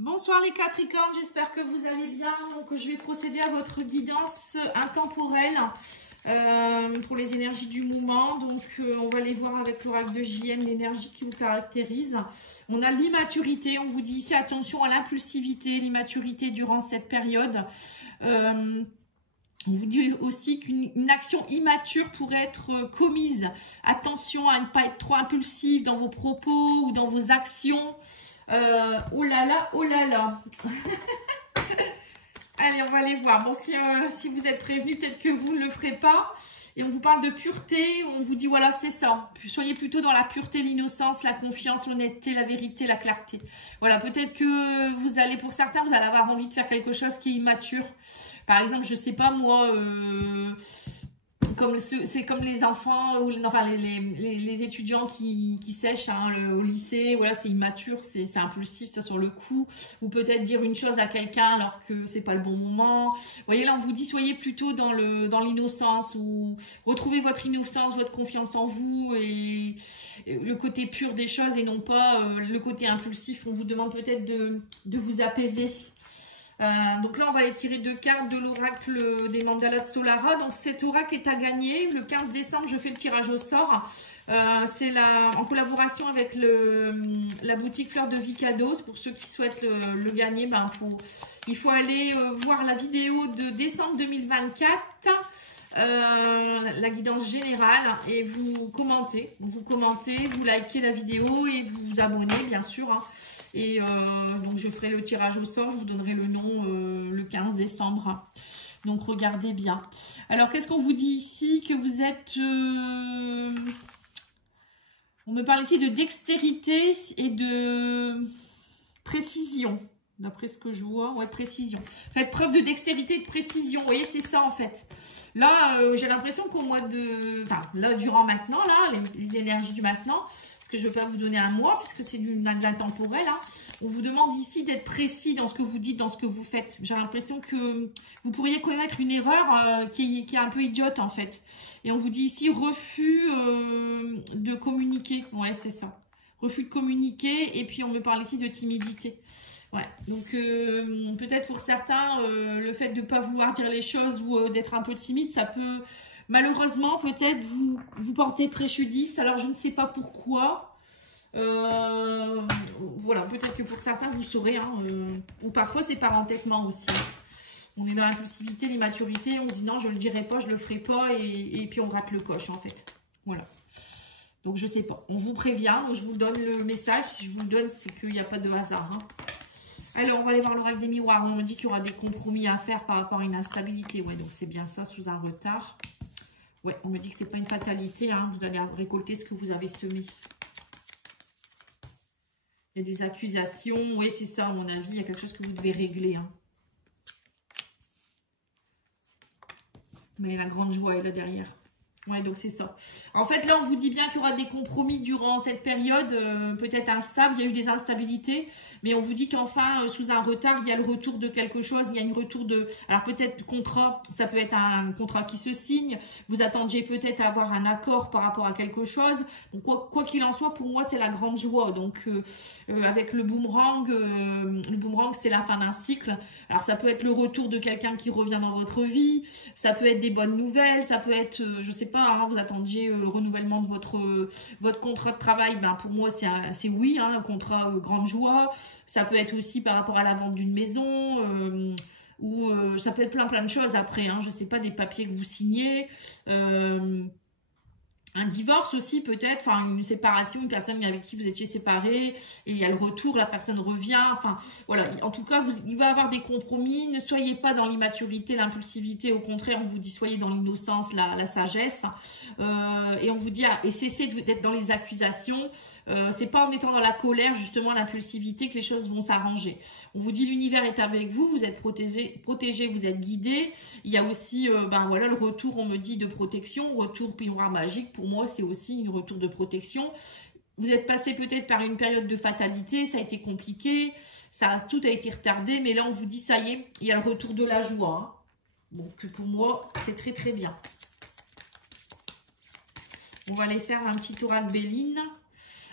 Bonsoir les Capricornes, j'espère que vous allez bien. Donc je vais procéder à votre guidance intemporelle pour les énergies du moment. Donc on va les voir avec l'oracle de JM, l'énergie qui vous caractérise. On a l'immaturité, on vous dit ici attention à l'impulsivité, l'immaturité durant cette période. On vous dit aussi qu'une action immature pourrait être commise. Attention à ne pas être trop impulsif dans vos propos ou dans vos actions. Oh là là, oh là là. Allez, on va aller voir. Bon, si vous êtes prévenu, peut-être que vous ne le ferez pas. Et on vous parle de pureté. On vous dit, voilà, c'est ça. Soyez plutôt dans la pureté, l'innocence, la confiance, l'honnêteté, la vérité, la clarté. Voilà, peut-être que vous allez, pour certains, vous allez avoir envie de faire quelque chose qui est immature. Par exemple, je sais pas, moi... c'est comme les enfants ou enfin les étudiants qui sèchent hein, au lycée, voilà, c'est immature, c'est impulsif, ça sur le coup, ou peut-être dire une chose à quelqu'un alors que c'est pas le bon moment. Vous voyez, là on vous dit soyez plutôt dans l'innocence, ou retrouvez votre innocence, votre confiance en vous et le côté pur des choses et non pas le côté impulsif. On vous demande peut-être de vous apaiser. Donc là, on va aller tirer deux cartes de l'oracle des mandalas de Solara. Donc cet oracle est à gagner. Le 15 décembre, je fais le tirage au sort. C'est en collaboration avec la boutique Fleur de Vie Cadeau. Pour ceux qui souhaitent le gagner, il faut aller voir la vidéo de décembre 2024. La guidance générale, et vous commentez, vous likez la vidéo et vous vous abonnez bien sûr hein. Et donc je ferai le tirage au sort, je vous donnerai le nom le 15 décembre, donc regardez bien. Alors qu'est-ce qu'on vous dit ici? Que vous êtes on me parle ici de dextérité et de précision. D'après ce que je vois, ouais, précision. Faites preuve de dextérité et de précision. Vous voyez, c'est ça en fait. Là, j'ai l'impression qu'au mois de... Enfin, là, durant maintenant, là, les énergies du maintenant, parce que je ne vais pas vous donner un mois, puisque c'est de l'intemporel, hein, on vous demande ici d'être précis dans ce que vous dites, dans ce que vous faites. J'ai l'impression que vous pourriez commettre une erreur qui est un peu idiote en fait. Et on vous dit ici refus de communiquer. Ouais, c'est ça. Refus de communiquer. Et puis, on me parle ici de timidité. Ouais, donc peut-être pour certains, le fait de ne pas vouloir dire les choses ou d'être un peu timide, ça peut malheureusement peut-être vous porter préjudice. Alors je ne sais pas pourquoi. Voilà, peut-être que pour certains vous saurez, hein, ou parfois c'est par entêtement aussi. On est dans l'impulsivité, l'immaturité, on se dit non, je ne le dirai pas, je ne le ferai pas, et puis on rate le coche en fait. Voilà. Donc je sais pas, on vous prévient, donc je vous donne le message. Si je vous le donne, c'est qu'il n'y a pas de hasard, hein. Alors, on va aller voir l'oracle des miroirs. On me dit qu'il y aura des compromis à faire par rapport à une instabilité. Ouais, donc c'est bien ça, sous un retard. Ouais, on me dit que c'est pas une fatalité. Hein. Vous allez récolter ce que vous avez semé. Il y a des accusations. Oui, c'est ça, à mon avis. Il y a quelque chose que vous devez régler. Hein. Mais la grande joie est là derrière. Ouais, donc c'est ça. En fait, là, on vous dit bien qu'il y aura des compromis durant cette période, peut-être instable. Il y a eu des instabilités, mais on vous dit qu'enfin, sous un retard, il y a le retour de quelque chose. Il y a une retour de... Alors, peut-être contrat, ça peut être un contrat qui se signe. Vous attendiez peut-être à avoir un accord par rapport à quelque chose. Donc, quoi qu'il en soit, pour moi, c'est la grande joie. Donc, avec le boomerang, c'est la fin d'un cycle. Alors, ça peut être le retour de quelqu'un qui revient dans votre vie. Ça peut être des bonnes nouvelles. Ça peut être, je sais pas, hein, vous attendiez le renouvellement de votre contrat de travail, ben pour moi c'est oui, hein, un contrat grande joie. Ça peut être aussi par rapport à la vente d'une maison, ou ça peut être plein de choses après, hein, je sais pas, des papiers que vous signez, un divorce aussi peut-être, enfin une séparation, une personne avec qui vous étiez séparés et il y a le retour, la personne revient, enfin voilà, en tout cas il va y avoir des compromis. Ne soyez pas dans l'immaturité, l'impulsivité, au contraire on vous dit soyez dans l'innocence, la sagesse, et on vous dit et cessez d'être dans les accusations. C'est pas en étant dans la colère, justement l'impulsivité, que les choses vont s'arranger. On vous dit l'univers est avec vous, vous êtes protégé, vous êtes guidé. Il y a aussi ben voilà, le retour, on me dit, de protection, retour miroir magique. Pour moi, c'est aussi un retour de protection. Vous êtes passé peut-être par une période de fatalité, ça a été compliqué, tout a été retardé, mais là, on vous dit, ça y est, il y a le retour de la joie. Hein. Donc, pour moi, c'est très bien. On va aller faire un petit oracle Béline.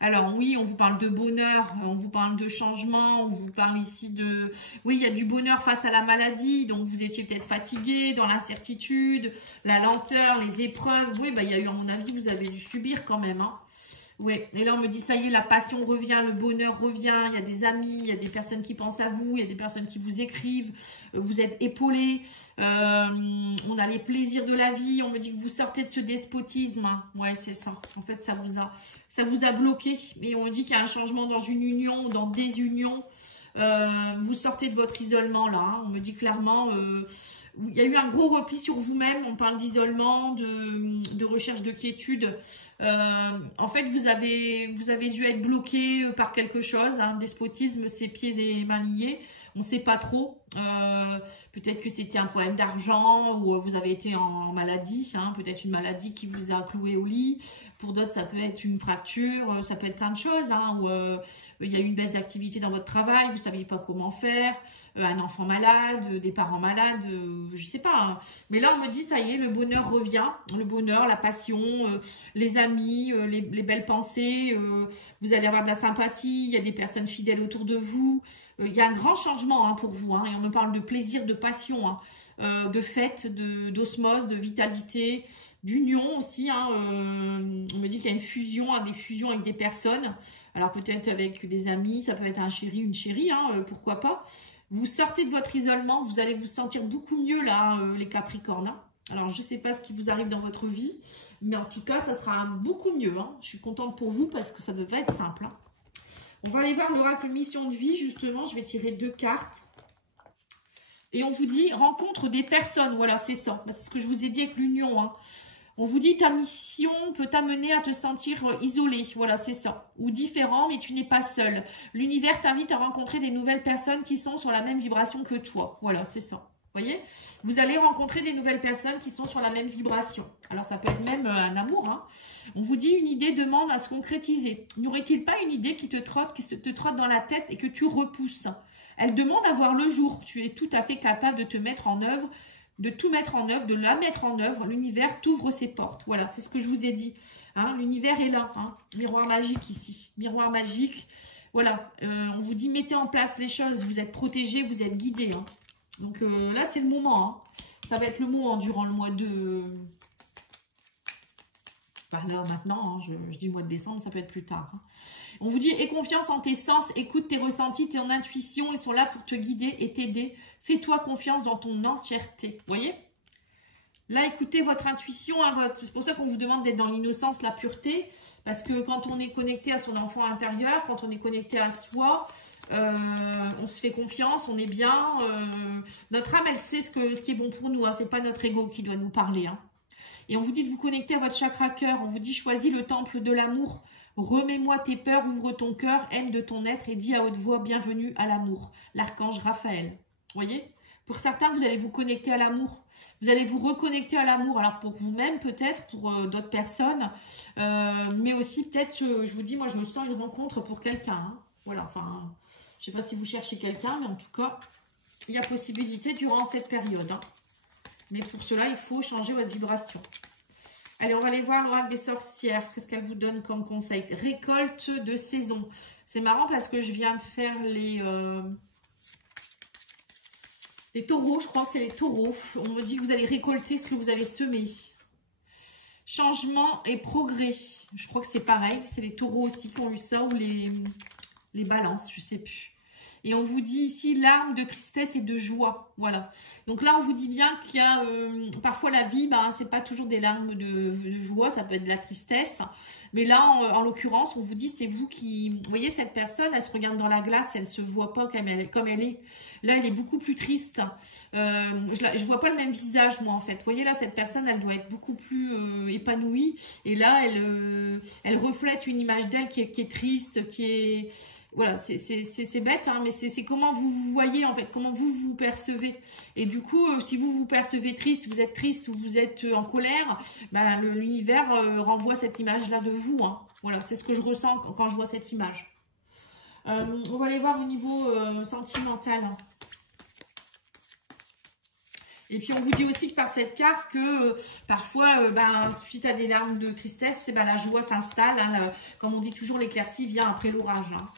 Alors oui, on vous parle de bonheur, on vous parle de changement, on vous parle ici de... Oui, il y a du bonheur face à la maladie, donc vous étiez peut-être fatigué, dans l'incertitude, la lenteur, les épreuves. Oui, bah, il y a eu, à mon avis, vous avez dû subir quand même, hein. Ouais, et là on me dit ça y est, la passion revient, le bonheur revient, il y a des amis, il y a des personnes qui pensent à vous, il y a des personnes qui vous écrivent, vous êtes épaulés, on a les plaisirs de la vie, on me dit que vous sortez de ce despotisme, hein. Ouais, c'est ça, en fait ça vous a bloqué, et on me dit qu'il y a un changement dans une union, ou dans des unions, vous sortez de votre isolement là, hein. On me dit clairement... il y a eu un gros repli sur vous-même, on parle d'isolement, de recherche de quiétude. En fait, vous avez dû être bloqué par quelque chose, hein. Despotisme, c'est pieds et mains liés, on ne sait pas trop. Peut-être que c'était un problème d'argent ou vous avez été en maladie, hein. Peut-être une maladie qui vous a cloué au lit. Pour d'autres, ça peut être une fracture, ça peut être plein de choses, hein, où il y a eu une baisse d'activité dans votre travail, vous ne saviez pas comment faire, un enfant malade, des parents malades, je ne sais pas, hein. Mais là, on me dit, ça y est, le bonheur revient, le bonheur, la passion, les amis, les belles pensées, vous allez avoir de la sympathie, il y a des personnes fidèles autour de vous, il y a un grand changement, hein, pour vous, hein, et on me parle de plaisir, de passion, hein, de fête, d'osmose, de vitalité, d'union aussi, hein, on me dit qu'il y a une fusion, hein, des fusions avec des personnes, alors peut-être avec des amis, ça peut être un chéri, une chérie, hein, pourquoi pas. Vous sortez de votre isolement, vous allez vous sentir beaucoup mieux là, les Capricornes, hein. Alors je ne sais pas ce qui vous arrive dans votre vie, mais en tout cas ça sera beaucoup mieux, hein. Je suis contente pour vous parce que ça devait être simple, hein. On va aller voir l'oracle mission de vie, justement, je vais tirer 2 cartes. Et on vous dit rencontre des personnes, voilà, c'est ça, c'est ce que je vous ai dit avec l'union, hein. On vous dit ta mission peut t'amener à te sentir isolé, voilà, c'est ça. Ou différent, mais tu n'es pas seul. L'univers t'invite à rencontrer des nouvelles personnes qui sont sur la même vibration que toi. Voilà, c'est ça. Vous voyez? Vous allez rencontrer des nouvelles personnes qui sont sur la même vibration. Alors, ça peut être même un amour, hein. On vous dit une idée demande à se concrétiser. N'y aurait-il pas une idée qui te trotte dans la tête et que tu repousses? Elle demande à voir le jour. Tu es tout à fait capable de te mettre en œuvre, de tout mettre en œuvre, de la mettre en œuvre. L'univers t'ouvre ses portes. Voilà, c'est ce que je vous ai dit, hein. L'univers est là, hein. Miroir magique ici. Miroir magique. Voilà, on vous dit mettez en place les choses. Vous êtes protégés, vous êtes guidés, hein. Donc là, c'est le moment, hein. Ça va être le moment durant le mois de... Enfin, là, maintenant, hein, je dis mois de décembre, ça peut être plus tard, hein. On vous dit, aie confiance en tes sens, écoute tes ressentis, ton intuition, ils sont là pour te guider et t'aider. Fais-toi confiance dans ton entièreté. Vous voyez? Là, écoutez votre intuition, hein, c'est pour ça qu'on vous demande d'être dans l'innocence, la pureté, parce que quand on est connecté à son enfant intérieur, quand on est connecté à soi, on se fait confiance, on est bien. Notre âme, elle sait ce qui est bon pour nous, hein, c'est pas notre ego qui doit nous parler, hein. Et on vous dit de vous connecter à votre chakra cœur, on vous dit choisis le temple de l'amour. Remets-moi tes peurs, ouvre ton cœur, aime de ton être et dis à haute voix, bienvenue à l'amour. L'archange Raphaël. Vous voyez? Pour certains, vous allez vous connecter à l'amour. Vous allez vous reconnecter à l'amour. Alors pour vous-même peut-être, pour d'autres personnes. Mais aussi peut-être, je vous dis, moi je me sens une rencontre pour quelqu'un, hein. Voilà, enfin, je ne sais pas si vous cherchez quelqu'un, mais en tout cas, il y a possibilité durant cette période, hein. Mais pour cela, il faut changer votre vibration. Allez, on va aller voir l'oracle des sorcières. Qu'est-ce qu'elle vous donne comme conseil? Récolte de saison. C'est marrant parce que je viens de faire les taureaux. Je crois que c'est les taureaux. On me dit que vous allez récolter ce que vous avez semé. Changement et progrès. Je crois que c'est pareil. C'est les taureaux aussi qui ont eu ça ou les balances. Je ne sais plus. Et on vous dit ici larmes de tristesse et de joie. Voilà. Donc là, on vous dit bien qu'il y a parfois la vie, ben, c'est pas toujours des larmes de joie, ça peut être de la tristesse. Mais là, en l'occurrence, on vous dit c'est vous qui... Vous voyez, cette personne, elle se regarde dans la glace, elle se voit pas comme elle est. Là, elle est beaucoup plus triste. Je vois pas le même visage, moi, en fait. Vous voyez, là, cette personne, elle doit être beaucoup plus épanouie. Et là, elle reflète une image d'elle qui est triste, qui est... Voilà, c'est bête, hein, mais c'est comment vous vous voyez, en fait, comment vous vous percevez. Et du coup, si vous vous percevez triste, vous êtes triste ou vous êtes en colère, ben, l'univers renvoie cette image-là de vous, hein. Voilà, c'est ce que je ressens quand je vois cette image. On va aller voir au niveau sentimental. Et puis, on vous dit aussi que par cette carte, que parfois, suite à des larmes de tristesse, la joie s'installe. Hein, comme on dit toujours, l'éclaircie vient après l'orage. Hein.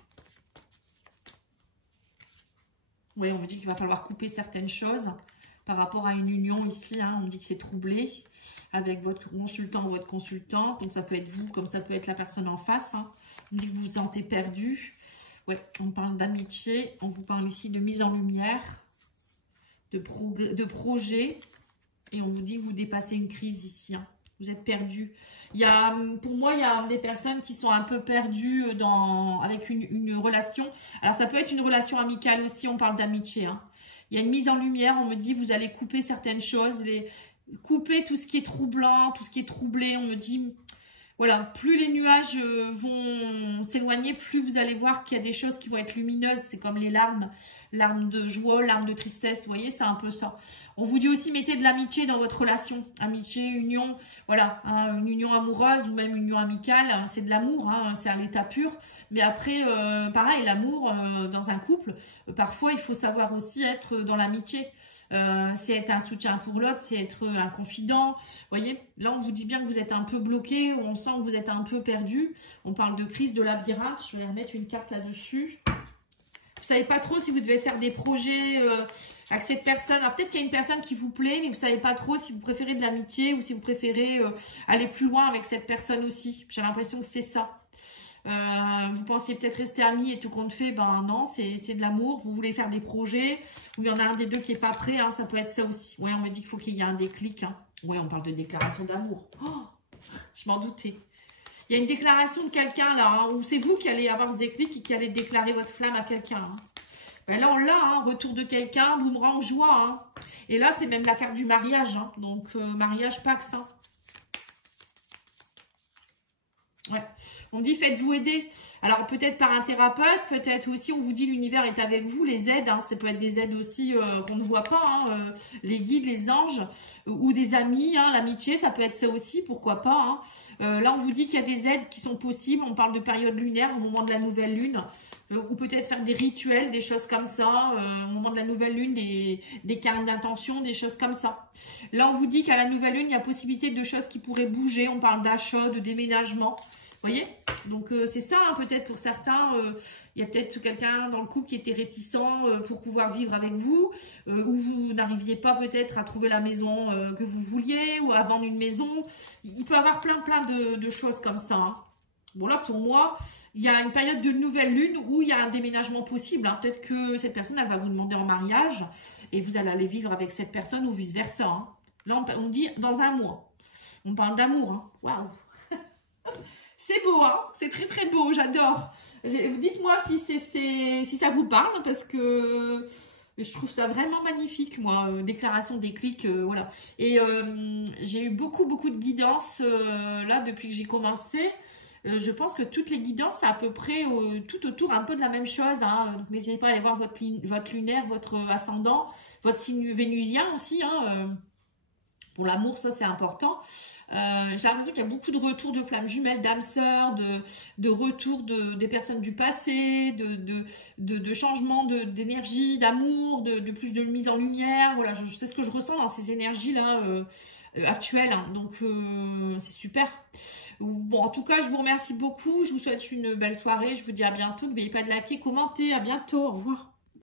Oui, on me dit qu'il va falloir couper certaines choses par rapport à une union ici. Hein, on me dit que c'est troublé avec votre consultant ou votre consultante. Donc, ça peut être vous comme ça peut être la personne en face. Hein. On me dit que vous vous sentez perdu. Ouais, on parle d'amitié. On vous parle ici de mise en lumière, de projet. Et on vous dit que vous dépassez une crise ici. Hein. Vous êtes perdu. Pour moi, il y a des personnes qui sont un peu perdues avec une relation. Alors, ça peut être une relation amicale aussi. On parle d'amitié. Hein. Il y a une mise en lumière. On me dit, vous allez couper certaines choses. Couper tout ce qui est troublant, tout ce qui est troublé. On me dit, voilà, plus les nuages vont s'éloigner, plus vous allez voir qu'il y a des choses qui vont être lumineuses. C'est comme les larmes. Larmes de joie, larmes de tristesse. Vous voyez, c'est un peu ça. On vous dit aussi, mettez de l'amitié dans votre relation. Amitié, union, voilà, hein, une union amoureuse ou même une union amicale, c'est de l'amour, hein, c'est à l'état pur. Mais après, pareil, l'amour dans un couple, parfois, il faut savoir aussi être dans l'amitié. C'est être un soutien pour l'autre, c'est être un confident. Vous voyez, là, on vous dit bien que vous êtes un peu bloqué, on sent que vous êtes un peu perdu. On parle de crise de labyrinthe. Je vais remettre une carte là-dessus. Vous savez pas trop si vous devez faire des projets avec cette personne. Alors peut-être qu'il y a une personne qui vous plaît, mais vous savez pas trop si vous préférez de l'amitié ou si vous préférez aller plus loin avec cette personne aussi. J'ai l'impression que c'est ça. Vous pensiez peut-être rester amis et tout compte fait, ben non, c'est de l'amour. Vous voulez faire des projets où il y en a un des deux qui est pas prêt, hein, ça peut être ça aussi. Oui, on me dit qu'il faut qu'il y ait un déclic. Hein. Oui, on parle de déclaration d'amour. Oh, je m'en doutais. Il y a une déclaration de quelqu'un là, hein, où c'est vous qui allez avoir ce déclic et qui allez déclarer votre flamme à quelqu'un. Hein. Ben là, on l'a, hein, retour de quelqu'un, boomerang, joie. Hein. Et là, c'est même la carte du mariage. Hein. Donc, mariage Pax. Hein. Ouais. On dit faites-vous aider. Alors peut-être par un thérapeute, peut-être aussi on vous dit l'univers est avec vous, les aides, hein, ça peut être des aides aussi qu'on ne voit pas, hein, les guides, les anges, ou des amis, hein, l'amitié, ça peut être ça aussi, pourquoi pas. Hein. Là on vous dit qu'il y a des aides qui sont possibles, on parle de période lunaire au moment de la nouvelle lune, ou peut-être faire des rituels, des choses comme ça, au moment de la nouvelle lune, des cartes d'intention, des choses comme ça. Là on vous dit qu'à la nouvelle lune, il y a possibilité de choses qui pourraient bouger, on parle d'achat, de déménagement. Vous voyez, donc c'est ça, hein, peut-être pour certains, il y a peut-être quelqu'un dans le couple qui était réticent pour pouvoir vivre avec vous, ou vous n'arriviez pas peut-être à trouver la maison que vous vouliez, ou à vendre une maison. Il peut y avoir plein de choses comme ça. Hein. Bon là, pour moi, il y a une période de nouvelle lune où il y a un déménagement possible. Hein. Peut-être que cette personne, elle va vous demander en mariage, et vous allez aller vivre avec cette personne, ou vice-versa. Hein. Là, on dit dans un mois. On parle d'amour. Hein. Waouh. C'est beau, hein, c'est très beau, j'adore. Dites-moi si ça vous parle, parce que je trouve ça vraiment magnifique, moi. Déclaration, déclic, voilà. Et j'ai eu beaucoup de guidance là depuis que j'ai commencé. Je pense que toutes les guidances, c'est à peu près tout autour un peu de la même chose. Hein. Donc n'hésitez pas à aller voir votre lunaire, votre ascendant, votre signe vénusien aussi. Hein, pour l'amour, ça c'est important. J'ai l'impression qu'il y a beaucoup de retours de flammes jumelles, d'âmes sœurs, de retours des personnes du passé, de changements d'énergie, d'amour, de plus de mise en lumière. Voilà, c'est ce que je ressens dans ces énergies-là actuelles. Hein. Donc, c'est super. Bon, en tout cas, je vous remercie beaucoup. Je vous souhaite une belle soirée. Je vous dis à bientôt. N'oubliez pas de liker, commenter. À bientôt. Au revoir.